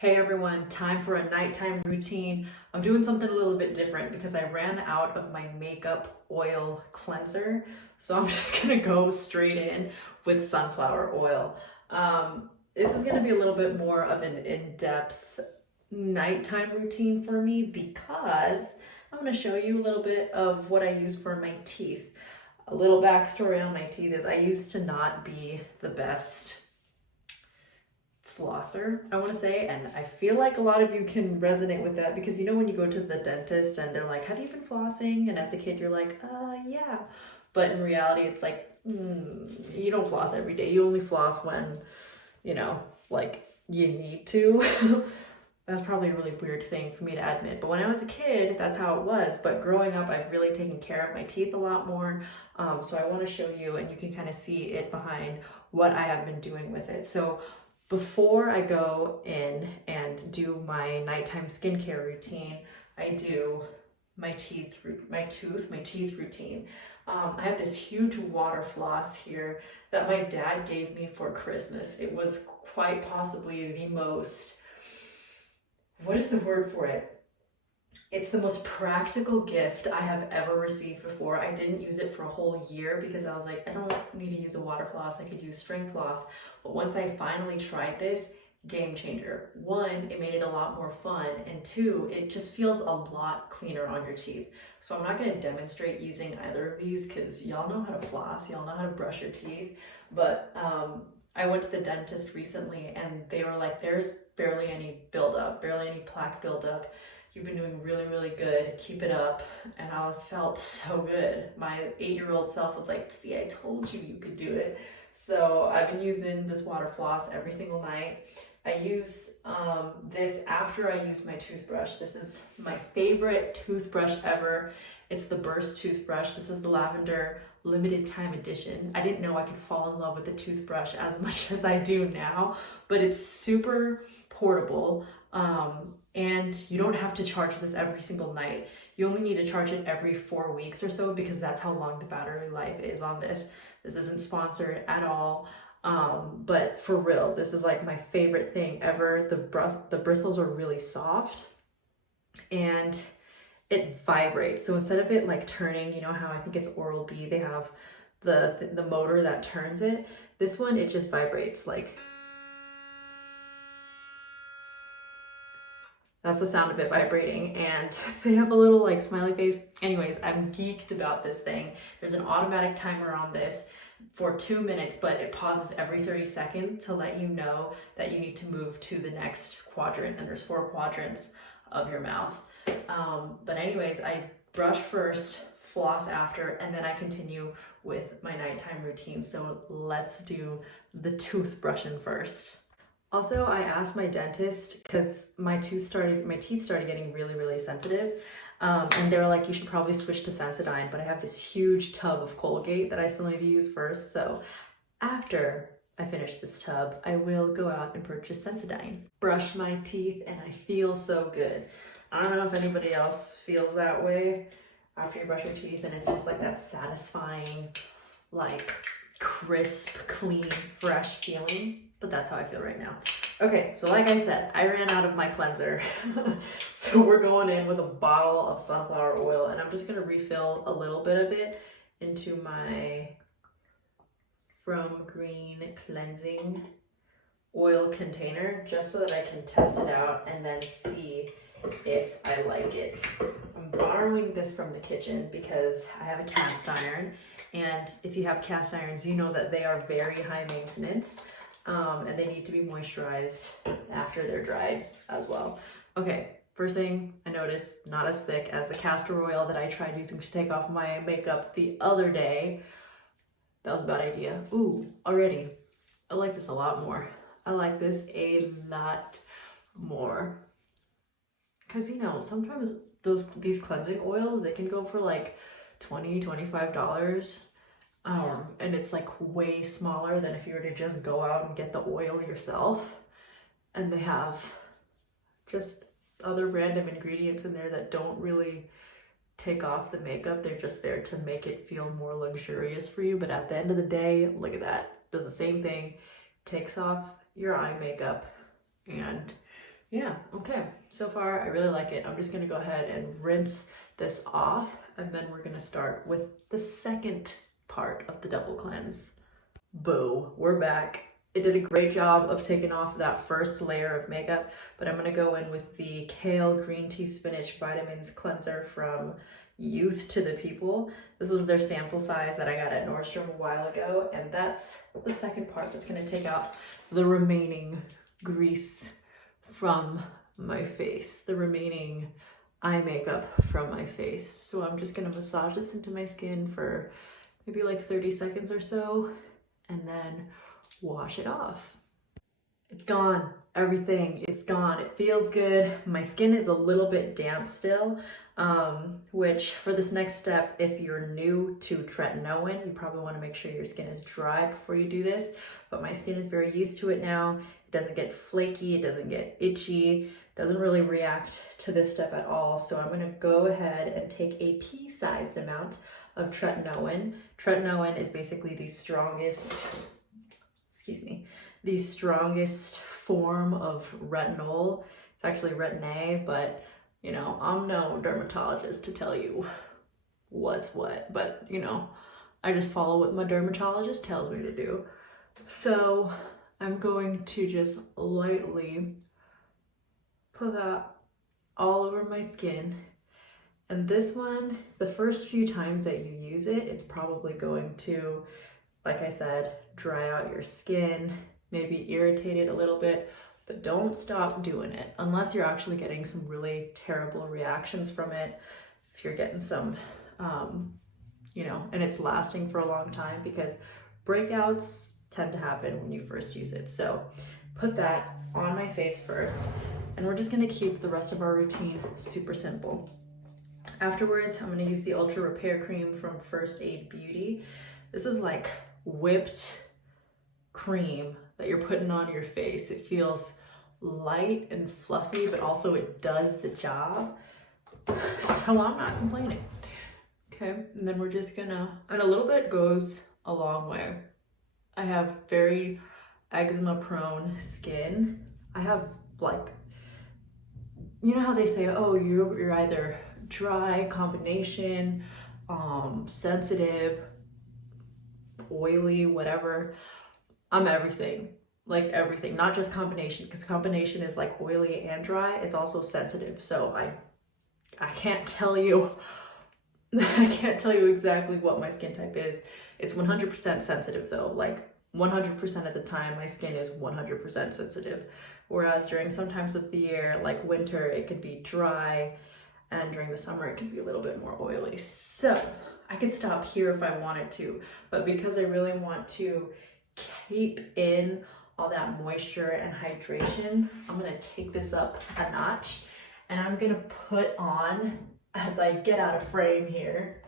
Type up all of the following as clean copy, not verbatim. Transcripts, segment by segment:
Hey everyone, time for a nighttime routine. I'm doing something a little bit different because I ran out of my makeup oil cleanser. So I'm just gonna go straight in with sunflower oil. This is gonna be a little bit more of an in-depth nighttime routine for me because I'm gonna show you a little bit of what I use for my teeth. A little backstory on my teeth is I used to not be the best flosser, I want to say, and I feel like a lot of you can resonate with that because you know when you go to the dentist and they're like, have you been flossing? And as a kid you're like, yeah, but in reality it's like, you don't floss every day. You only floss when, you know, like you need to. That's probably a really weird thing for me to admit, but when I was a kid that's how it was. But growing up I've really taken care of my teeth a lot more, so I want to show you and you can kind of see it behind what I have been doing with it. So before I go in and do my nighttime skincare routine, I do my teeth routine. I have this huge water floss here that my dad gave me for Christmas. It was quite possibly the most, what is the word for it? It's the most practical gift I have ever received before. I didn't use it for a whole year because I was like, I don't need to use a water floss. I could use string floss. But once I finally tried this, game changer. One, it made it a lot more fun. And two, it just feels a lot cleaner on your teeth. So I'm not going to demonstrate using either of these because y'all know how to floss. Y'all know how to brush your teeth. But I went to the dentist recently and they were like, there's barely any buildup, barely any plaque buildup. You've been doing really, really good. Keep it up. And I felt so good. My 8-year-old self was like, see, I told you you could do it. So I've been using this water floss every single night. I use this after I use my toothbrush. This is my favorite toothbrush ever. It's the Burst toothbrush. This is the lavender limited time edition. I didn't know I could fall in love with the toothbrush as much as I do now, but it's super portable. And you don't have to charge this every single night. You only need to charge it every 4 weeks or so because that's how long the battery life is on this. This isn't sponsored at all. But for real, this is like my favorite thing ever. The bristles are really soft and it vibrates. So instead of it like turning, you know how I think it's Oral-B, they have the motor that turns it. This one, it just vibrates like. That's the sound of it vibrating, and they have a little like smiley face. Anyways, I'm geeked about this thing. There's an automatic timer on this for 2 minutes, but it pauses every 30 seconds to let you know that you need to move to the next quadrant, and there's 4 quadrants of your mouth. But anyways, I brush first, floss after, and then I continue with my nighttime routine. So let's do the toothbrushing first. Also, I asked my dentist because my teeth started getting really, really sensitive. And they were like, you should probably switch to Sensodyne, but I have this huge tub of Colgate that I still need to use first. So after I finish this tub, I will go out and purchase Sensodyne. Brush my teeth and I feel so good. I don't know if anybody else feels that way after you brush your teeth and it's just like that satisfying, like crisp, clean, fresh feeling. But that's how I feel right now. Okay, so like I said, I ran out of my cleanser. So we're going in with a bottle of sunflower oil and I'm just gonna refill a little bit of it into my From Green cleansing oil container just so that I can test it out and then see if I like it. I'm borrowing this from the kitchen because I have a cast iron, and if you have cast irons, you know that they are very high maintenance. And they need to be moisturized after they're dried as well. Okay, first thing I noticed, not as thick as the castor oil that I tried using to take off my makeup the other day. That was a bad idea. Ooh, already, I like this a lot more. I like this a lot more. Because, you know, sometimes these cleansing oils, they can go for like $20, $25. And it's like way smaller than if you were to just go out and get the oil yourself. And they have just other random ingredients in there that don't really take off the makeup. They're just there to make it feel more luxurious for you. But at the end of the day, look at that. Does the same thing, takes off your eye makeup and yeah, okay. So far, I really like it. I'm just gonna go ahead and rinse this off, and then we're gonna start with the second part of the double cleanse. Boo, we're back. It did a great job of taking off that first layer of makeup, but I'm gonna go in with the Kale Green Tea Spinach Vitamins Cleanser from Youth to the People. This was their sample size that I got at Nordstrom a while ago, and that's the second part that's gonna take out the remaining grease from my face, the remaining eye makeup from my face. So I'm just gonna massage this into my skin for maybe like 30 seconds or so, and then wash it off. It's gone. Everything, it's gone. It feels good. My skin is a little bit damp still, which for this next step, if you're new to tretinoin, you probably want to make sure your skin is dry before you do this. But my skin is very used to it now. It doesn't get flaky, it doesn't get itchy, doesn't really react to this step at all. So I'm gonna go ahead and take a pea-sized amount of tretinoin. Tretinoin is basically the strongest, the strongest form of retinol. It's actually retin A, but you know, I'm no dermatologist to tell you what's what, but you know, I just follow what my dermatologist tells me to do. So I'm going to just lightly put that all over my skin. And this one, the first few times that you use it, it's probably going to, like I said, dry out your skin, maybe irritate it a little bit, but don't stop doing it unless you're actually getting some really terrible reactions from it. If you're getting some, you know, and it's lasting for a long time, because breakouts tend to happen when you first use it. So put that on my face first, and we're just gonna keep the rest of our routine super simple. Afterwards, I'm gonna use the Ultra Repair Cream from First Aid Beauty. This is like whipped cream that you're putting on your face. It feels light and fluffy, but also it does the job. So I'm not complaining. Okay, and then we're just gonna, and a little bit goes a long way. I have very eczema prone skin. I have like, you know how they say, oh, you're either dry, combination, sensitive, oily, whatever. I'm everything, like everything, not just combination, because combination is like oily and dry. It's also sensitive. So I can't tell you, I can't tell you exactly what my skin type is. It's 100% sensitive though. Like 100% of the time, my skin is 100% sensitive. Whereas during some times of the year, like winter, it could be dry, and during the summer, it could be a little bit more oily. So I could stop here if I wanted to, but because I really want to keep in all that moisture and hydration, I'm gonna take this up a notch, and I'm gonna put on, as I get out of frame here,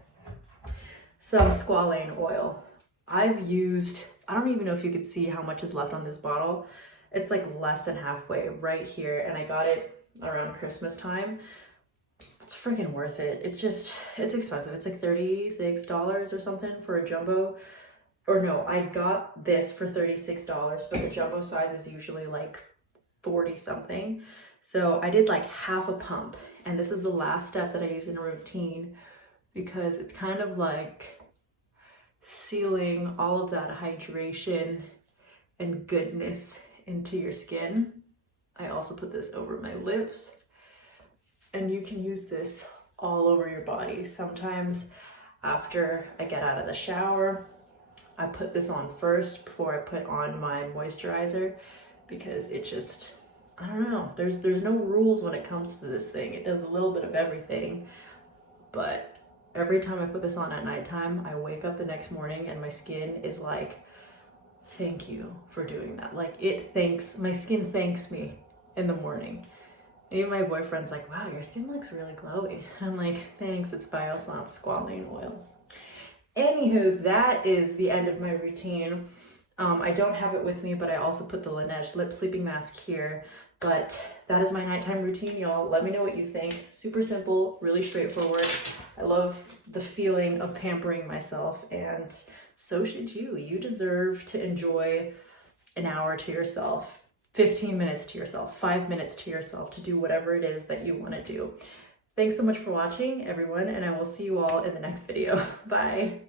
some Squalane Oil. I've used, I don't even know if you could see how much is left on this bottle. It's like less than halfway right here, and I got it around Christmas time. It's freaking worth it. It's just, it's expensive. It's like $36 or something for a jumbo. Or no, I got this for $36, but the jumbo size is usually like 40 something. So I did like half a pump, and this is the last step that I use in a routine, because it's kind of like sealing all of that hydration and goodness into your skin. I also put this over my lips, and you can use this all over your body. Sometimes after I get out of the shower, I put this on first before I put on my moisturizer, because it just, I don't know, there's no rules when it comes to this thing. It does a little bit of everything, but every time I put this on at nighttime, I wake up the next morning and my skin is like, thank you for doing that. Like my skin thanks me in the morning. Even my boyfriend's like, wow, your skin looks really glowy. I'm like, thanks, it's Biossance Squalane Oil. Anywho, that is the end of my routine. I don't have it with me, but I also put the Laneige Lip Sleeping Mask here. But that is my nighttime routine, y'all. Let me know what you think. Super simple, really straightforward. I love the feeling of pampering myself, and so should you. You deserve to enjoy an hour to yourself 15 minutes to yourself, 5 minutes to yourself to do whatever it is that you want to do. Thanks so much for watching, everyone, and I will see you all in the next video. Bye.